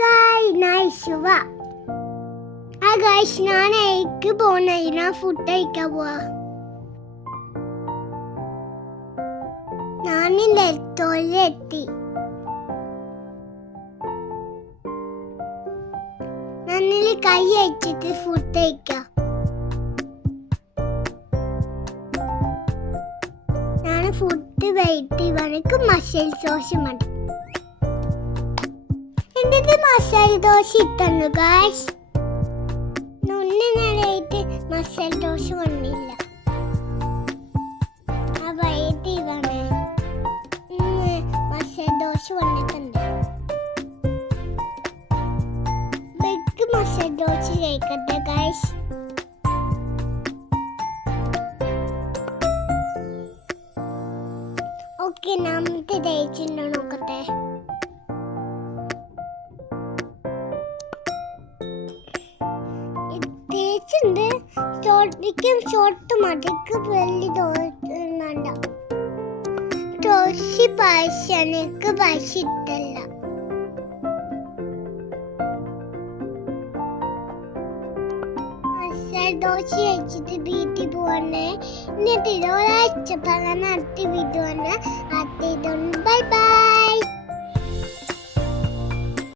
ഗായ് നൈസുവ ആ ഗായ്സ് ഞാൻ എനിക്ക് പോണ ഞാൻ ഫുഡ് കഴിക്കാൻ പോവാ. ഞാൻ ലെത്തോലെത്തി നന്നിൽ കൈ അയച്ചിട്ട് ഫുഡ് കഴിക്കാം. ഞാൻ ഫുഡ് വെയിറ്റ് ഇവനക്ക് മസിൽ സോസ് മതി. എന്തിട്ട് മസാല ദോശ ഇട്ടു ഗായ്സ് നൊന്ന് നേരായിട്ട് മസാല ദോശ വന്നില്ല. ആ വൈകിട്ട് ഇന്ന് മസാല ദോശ വന്നിട്ടുണ്ട്. ബിഗ് മസാല ദോശ കഴിക്കട്ടെ ഗായ്സ് ഓക്കെ നമുക്ക് തേച്ചിട്ടുണ്ടോ നോക്കട്ടെ. ഷോർട്ടിക്കും ചോട്ട് മതിക്ക് വെള്ളി തോന്നുന്നുണ്ട്. ദോശ പൈസ എനിക്ക് പൈസ ഇട്ടല്ല ദോശ കഴിച്ചിട്ട് വീട്ടിൽ പോകണേ എന്നിട്ട് ഒരാഴ്ച പറഞ്ഞ അടുത്ത വീട്ടിൽ വന്ന് ബൈ ബൈ.